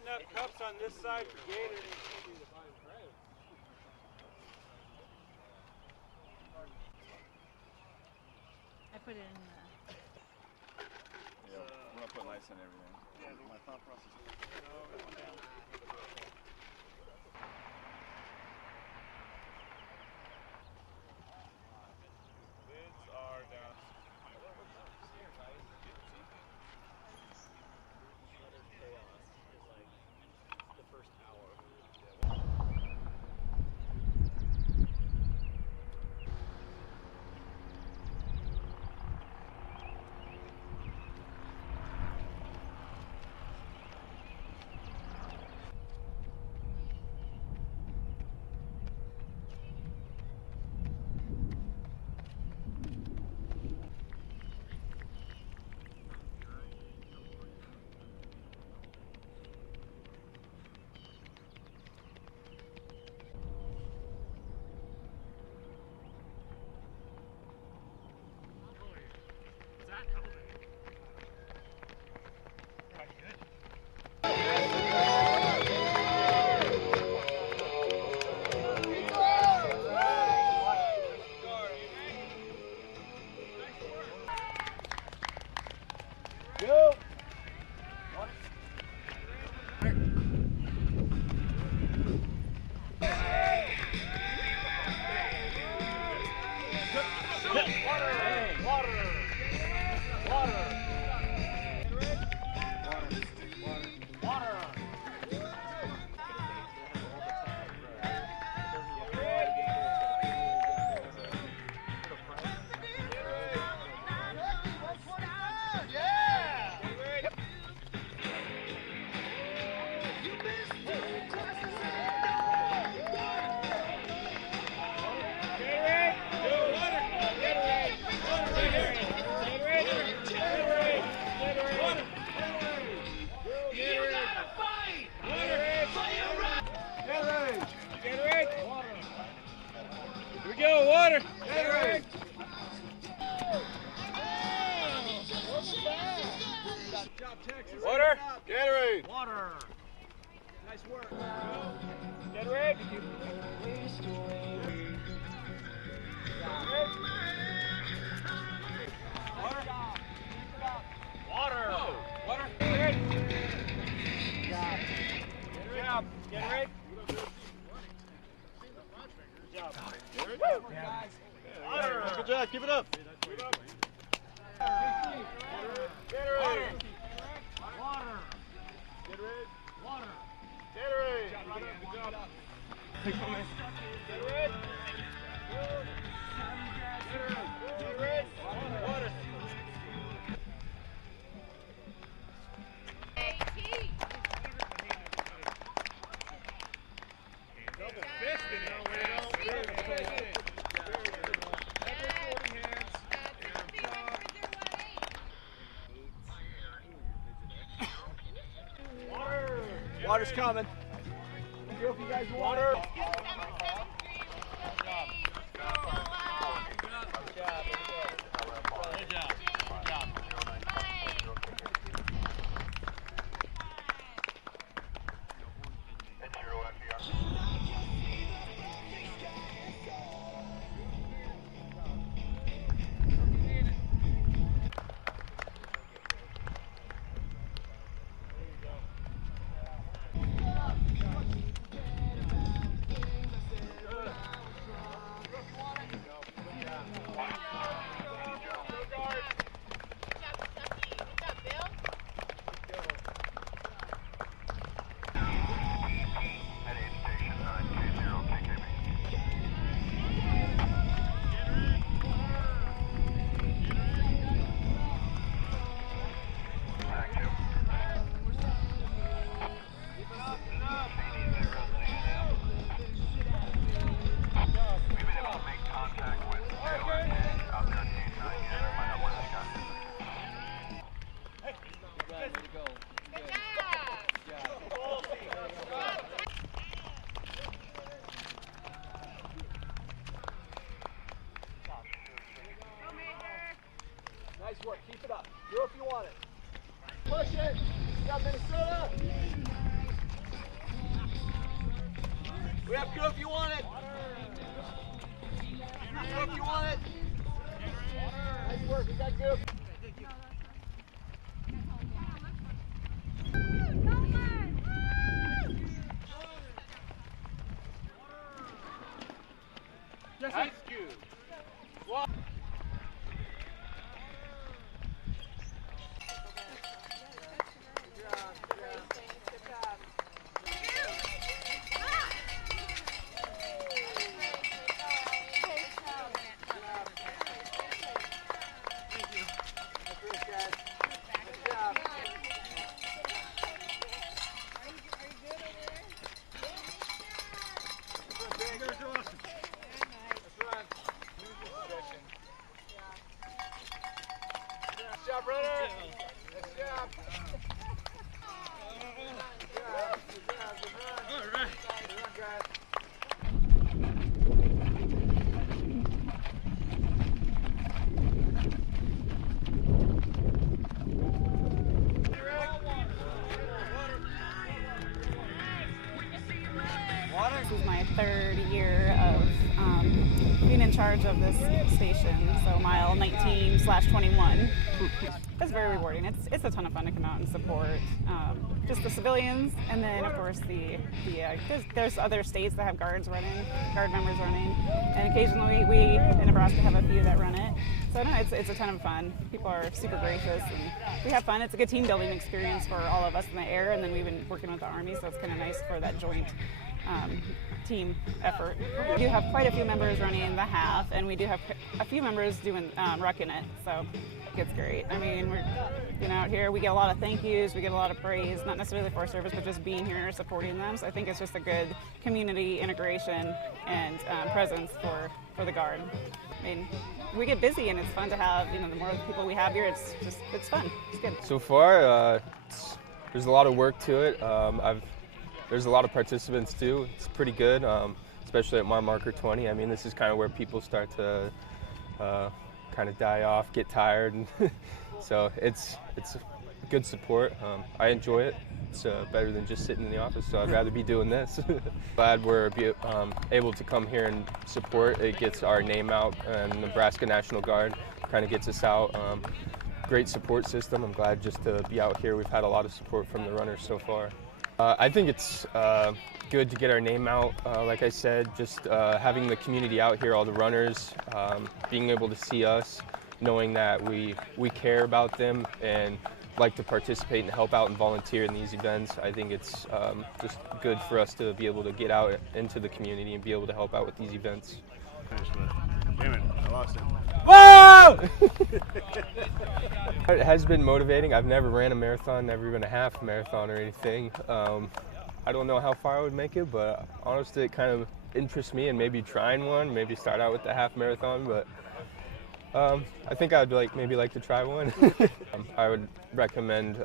setting up cups on this side for gators. I put it in the... Yeah, we're gonna put lights on everything. Yeah, my thought process. Bids are down. Go! Go, water! Gatorade! Water! Gatorade! Water! Nice work. Gatorade! Water! Water! Water! Gatorade! Good job! Gatorade! Good job, keep it up. Keep it up. Gatorade. Water. Gatorade. Water. Gatorade. Good job. Gatorade. Gatorade. Water. Double fisting it. Water's coming. Go if you guys want water. Nice work. Keep it up. Go if you want it. Push it. You got Minnesota. We have go if you want it. Go if you want it. Nice work. We got go. Nice good. This is my third year of being in charge of this station, so mile 19/21. It's very rewarding. It's a ton of fun to come out and support just the civilians, and then of course there's other states that have guard members running, and occasionally we in Nebraska have a few that run it. So no, it's a ton of fun. People are super gracious, and we have fun. It's a good team building experience for all of us in the air, and then we've been working with the Army, so it's kind of nice for that joint team effort. We do have quite a few members running the half, and we do have a few members doing rucking it, so it's great. I mean, we're out here, we get a lot of thank yous, we get a lot of praise, not necessarily for our service, but just being here supporting them. So I think it's just a good community integration and presence for the Guard. I mean, we get busy, and it's fun to have, the more people we have here, it's fun. It's good. So far, there's a lot of work to it. There's a lot of participants too. It's pretty good, especially at mile marker 20. I mean, this is kind of where people start to kind of die off, get tired, and so it's good support. I enjoy it. It's better than just sitting in the office, so I'd rather be doing this. Glad we're able to come here and support. It gets our name out, and Nebraska National Guard kind of gets us out. Great support system. I'm glad just to be out here. We've had a lot of support from the runners so far. I think it's good to get our name out. Like I said, just having the community out here, all the runners, being able to see us, knowing that we care about them and like to participate and help out and volunteer in these events. I think it's just good for us to be able to get out into the community and be able to help out with these events. Damn it, I lost it. Whoa! It has been motivating. I've never ran a marathon, never even a half marathon or anything. I don't know how far I would make it, but honestly it kind of interests me, and maybe trying one, maybe start out with the half marathon, but I think I'd maybe like to try one. I would recommend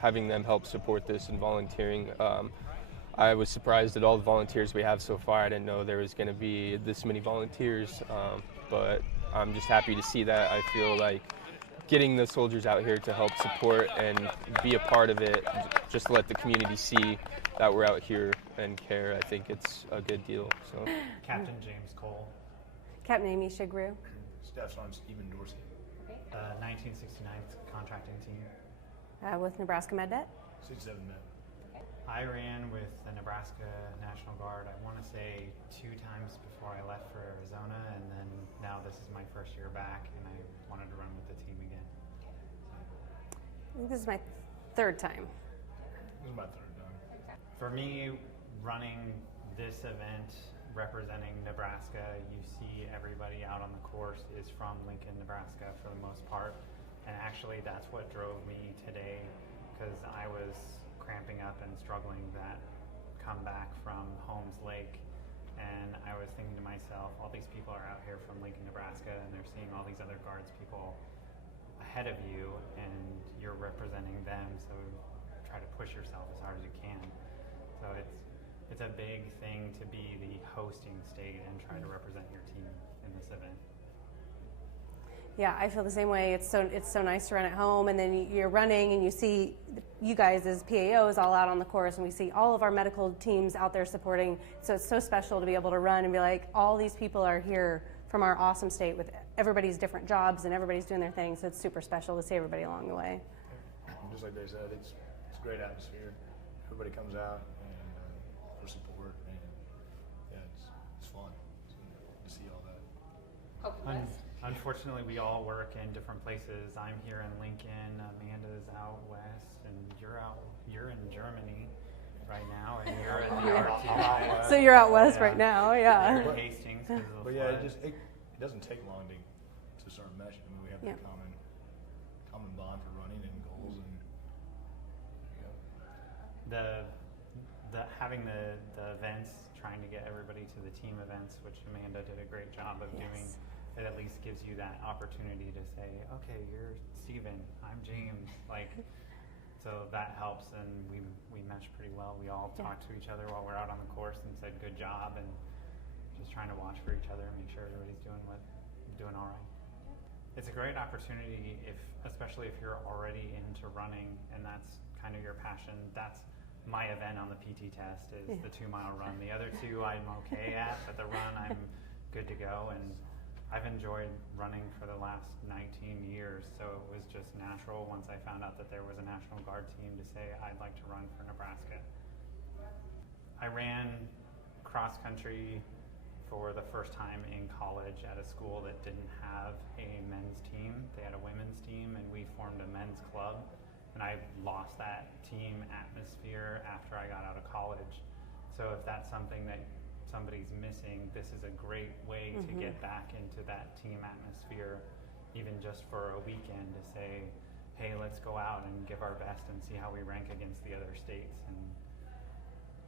having them help support this and volunteering. I was surprised at all the volunteers we have so far. I didn't know there was going to be this many volunteers, but I'm just happy to see that. I feel like getting the soldiers out here to help support and be a part of it, just to let the community see that we're out here and care, I think it's a good deal. So, Captain James Cole. Captain Amy Shigrew. Staff Sergeant Stephen Dorsey. 1969th contracting team. With Nebraska Med-Det. 67 men. I ran with the Nebraska National Guard, I want to say 2 times before I left for Arizona, and then now this is my first year back, and I wanted to run with the team again. I think this is my 3rd time. This is my 3rd time. For me, running this event representing Nebraska, you see everybody out on the course is from Lincoln, Nebraska for the most part, and actually that's what drove me today, because I was cramping up and struggling that come back from Holmes Lake, and I was thinking to myself, all these people are out here from Lincoln, Nebraska, and they're seeing all these other Guards people ahead of you, and you're representing them, so try to push yourself as hard as you can. So it's a big thing to be the hosting state and try to represent your team in this event. Yeah, I feel the same way. It's so nice to run at home, and then you're running and you see you guys as PAOs all out on the course, and we see all of our medical teams out there supporting. So it's so special to be able to run and be like, all these people are here from our awesome state with everybody's different jobs and everybody's doing their thing. So it's super special to see everybody along the way. Just like they said, it's a great atmosphere. Everybody comes out and for support, and yeah, it's fun to see all that. Unfortunately, we all work in different places. I'm here in Lincoln, Amanda's out west, and you're in Germany right now, and you're in New York too. So you're out west right now, yeah. You're in Hastings because of the But yeah, flood. it doesn't take long to start meshing. I mean, we have that common bond for running and goals, and having the events, trying to get everybody to the team events, which Amanda did a great job of doing. It at least gives you that opportunity to say, okay, you're Steven, I'm James, so that helps, and we mesh pretty well. We all talk to each other while we're out on the course and said good job, and just trying to watch for each other and make sure everybody's doing all right. It's a great opportunity, especially if you're already into running and that's kind of your passion. That's my event on the PT test is the 2-mile run. The other two I'm okay at, but the run I'm good to go, and I've enjoyed running for the last 19 years, so it was just natural once I found out that there was a National Guard team to say I'd like to run for Nebraska. I ran cross country for the first time in college at a school that didn't have a men's team. They had a women's team, and we formed a men's club, and I lost that team atmosphere after I got out of college. So if that's something that somebody's missing, this is a great way to get back into that team atmosphere, even just for a weekend, to say, hey, let's go out and give our best and see how we rank against the other states. And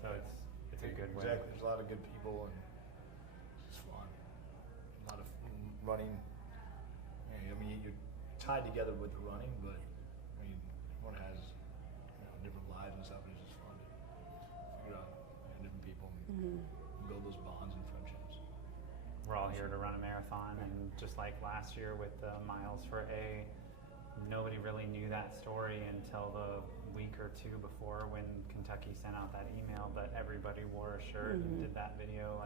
so it's a good way. Exactly. There's a lot of good people, and it's just fun. A lot of running. I mean, you're tied together with the running, but I mean, everyone has different lives and stuff, and it's just fun to figure out different people and build those bonds and friendships. We're all here to run a marathon, and just like last year with the Miles for A, nobody really knew that story until the week or two before when Kentucky sent out that email, but everybody wore a shirt and did that video.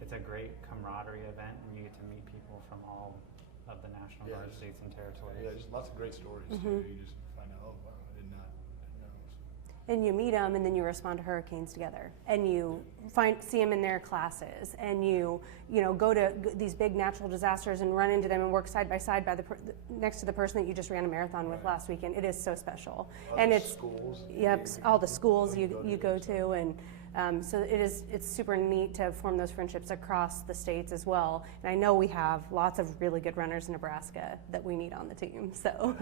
It's a great camaraderie event, and you get to meet people from all of the National Guard states and territories. Yeah, there's lots of great stories too. You just find out, oh wow, I did not know. And you meet them, and then you respond to hurricanes together, and you see them in their classes, and you go to these big natural disasters and run into them and work side by side next to the person that you just ran a marathon with last weekend. It is so special, and it's schools. Yep, all the schools you go to, and so it's super neat to form those friendships across the states as well. And I know we have lots of really good runners in Nebraska that we need on the team. So.